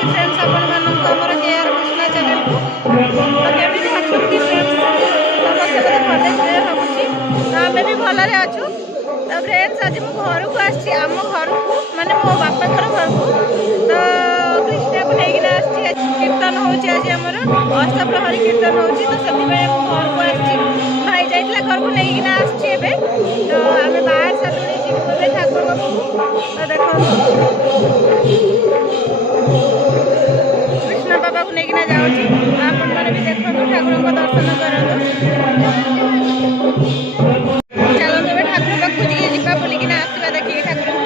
କରୁଛି ଫ୍ରେଣ୍ଡସ୍ ଆପଣମାନଙ୍କୁ ଆମର କେଆର କୃଷ୍ଣା ଚ୍ୟାନେଲକୁ। ତ କେମିତି ଅଛନ୍ତି ଫ୍ରେଣ୍ଡସ୍? ସମସ୍ତେ ମୋତେ ଭଲରେ ଥିବେ ଭାବୁଛି। ତ ଆମେ ବି ଭଲରେ ଅଛୁ। ତ ଫ୍ରେଣ୍ଡସ୍ ଆଜି ମୁଁ ଘରକୁ ଆସିଛି, ଆମ ଘରକୁ ମାନେ ମୋ ବାପାଙ୍କର ଘରକୁ। ତ କୃଷ୍ଣାକୁ ନେଇକିନା ଆସିଛି। କୀର୍ତ୍ତନ ହେଉଛି ଆଜି ଆମର ଅଷ୍ଟପ୍ରହରୀ କୀର୍ତ୍ତନ ହେଉଛି। ତ ସେଥିପାଇଁ ମୁଁ ଘରକୁ ଆସିଛି। ଭାଇ ଯାଇଥିଲା ଘରକୁ ନେଇକିନା ଆସିଛି ଏବେ। ତ ଆମେ ବାହାର ସାରିଲୁଣି, ଯିବୁ ଏବେ ଠାକୁର ପାଖକୁ। ତ ଦେଖନ୍ତୁ କୃଷ୍ଣ ବାବାକୁ ନେଇକିନା ଯାଉଛି। ଆପଣମାନେ ବି ଦେଖନ୍ତୁ, ଠାକୁରଙ୍କ ଦର୍ଶନ କରନ୍ତୁ। ଚାଲନ୍ତୁ ଏବେ ଠାକୁର ପାଖକୁ ଟିକେ ଯିବା, ବୁଲିକିନା ଆସିବା ଦେଖିକି ଠାକୁରଙ୍କୁ।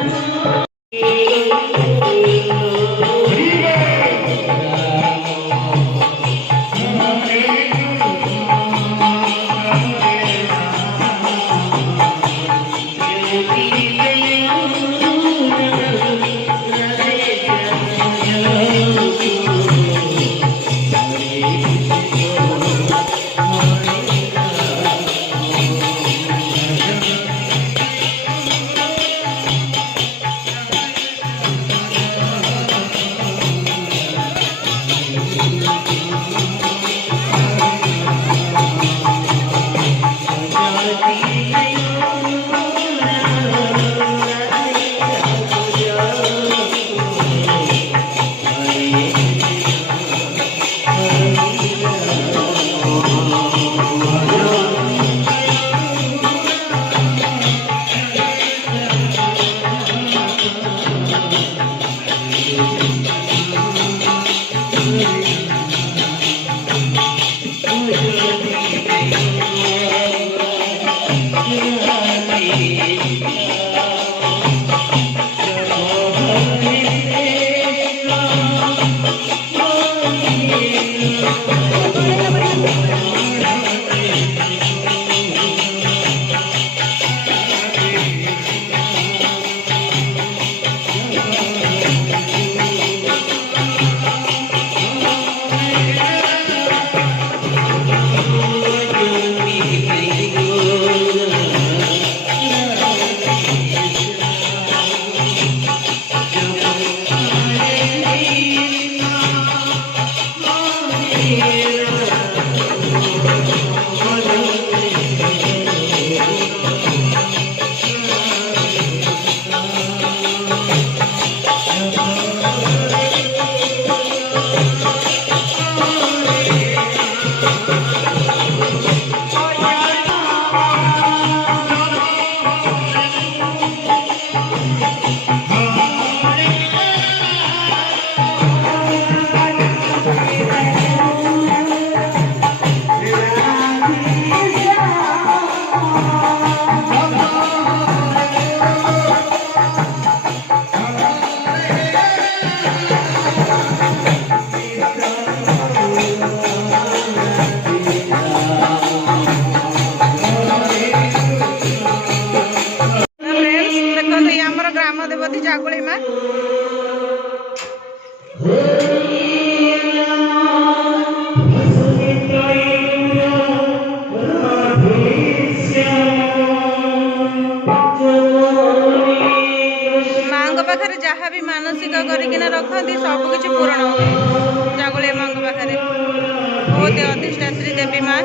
ଜାଗୁଳି ମା। ମାଙ୍କ ପାଖରେ ଯାହା ବି ମାନସିକ କରିକିନା ରଖନ୍ତି ସବୁ କିଛି ପୂରଣ ହୁଏ ଜାଗୁଳି ମାଙ୍କ ପାଖରେ। ବହୁତ ଅଧିଷ୍ଠାତ୍ରୀ ଦେବୀ ମା।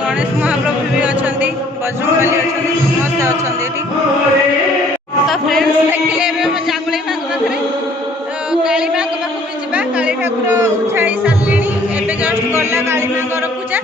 गणेश महाप्रभु भी अच्छा, बजरंगबली अच्छा, समस्ते अच्छा एटी। तो फ्रेंड्स देखिले जागुड़ी माँ पाखे काली माँ पाखक भी जावा। काली ठाकुर उठाई सारे एवं जस्ट गला काली माँ पूजा।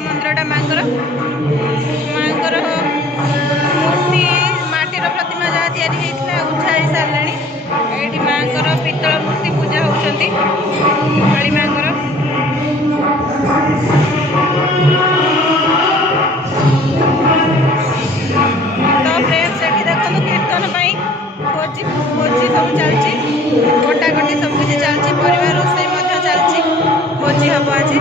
मंदिरटा मांकर मूर्ति माटीर प्रतिमा जहाँ या उछाई सारे ये मांकर पितल मूर्ति पूजा होती काली मांकर। तो फ्रेंड्स ये देखो कीर्तन भोजी भोजी सब चलती। कटाकटी सब किसी चलती परिवार रोषे चलती भोजी हम आज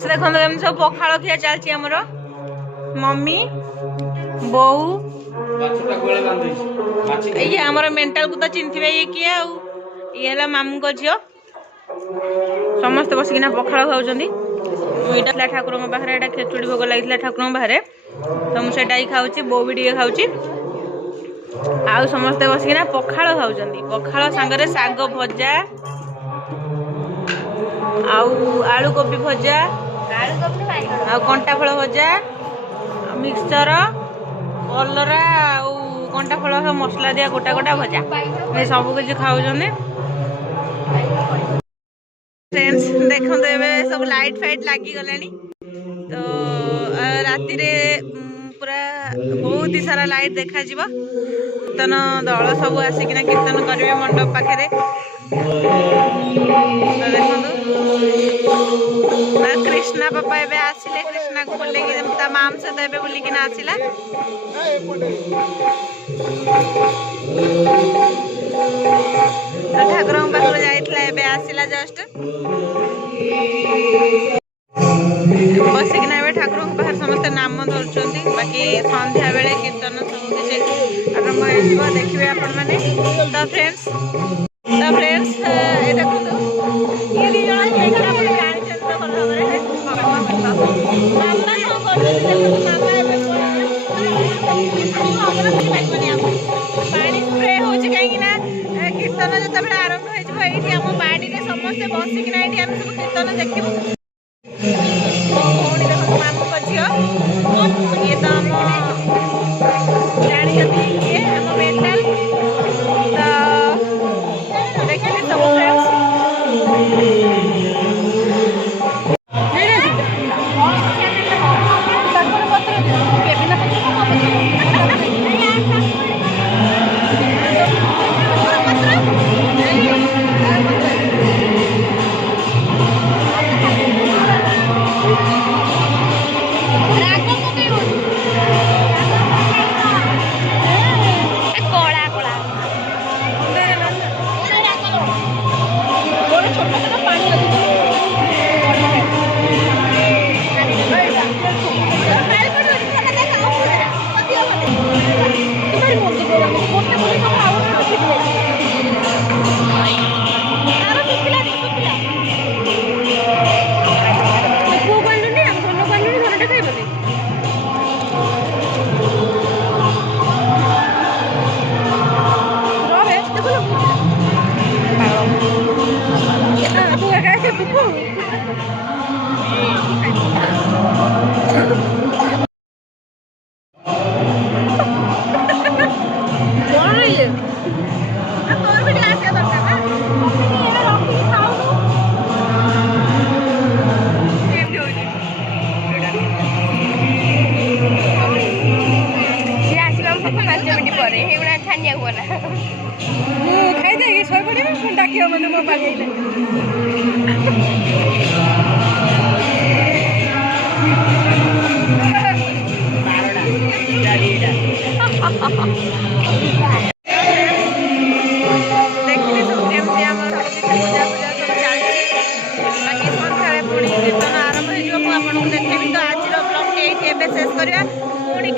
देखते सब पखाड़ खिया चलती आमर मम्मी बो ये आमर मेंटाल को तो चिन्ह ये किए ये मामू को झील समस्त बसिकिना पखाड़ खाऊँ ठाकुर पाखे यहाँ खेचुड़ी भोग लगी ठाकुर पाखे तो मुझे खाऊँ बो भी टे खाऊँ आउ समस्ते बसिकिना पखाड़ खाऊँ पखाड़ सांगरे शाग भजा आलू कोबी भजा आ कंटा फल भजा मिक्सचर कलरा कंटा फल मसला दिया गोटा गोटा भजा ये सब किसी खाऊ फ्रेंड्स देखो सब लाइट फाइट लगी गला तो राति पूरा बहुत ही सारा लाइट देखा कीर्तन दल सब आसिकिना कीर्तन करेंगे मंडप पाखे तो देखो कृष्णा पापा एबे आसिले कृष्णा को बोले कि माम सहित एबे बुलिकिना आसिला तो ठाकुर पाखर जाइथिला एबे आसिला जस्ट बसिकिना एबे ठाकुर पाखर समस्त नाम धरछंती बाकी संध्या बेले कीर्तन सब किसी आरंभ हो देखिए आपण माने तो फ्रेंड्स ए देखो ये दी जण एखरा पर गाड़ी चलता भल भाबरे मामा को कर देखो मामा पानी स्प्रे होची काई ना कीर्तन जत बेले आरंभ हो जबो एठी हम बाडी रे समस्त बसिकिना एठी हम सब कीर्तन देखिबो कोणी देखो मामा को झियो ये तो हम गाड़ी चलती ये हम मेंटल तो देखिए सब फ्रेंड्स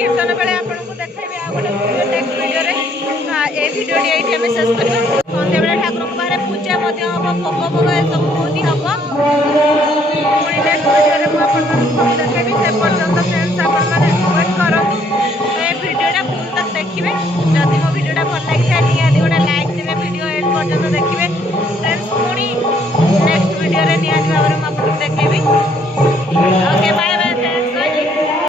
कीर्तन बेले आपको देखी आ गोटे नेक्स्ट वीडियो ये शेष करवा सन्ध्या बेले ठाकुर पाखे पूजा हम भोग भोग सब बहुत ही हम पुणी नेक्स्ट वीडियो देखी से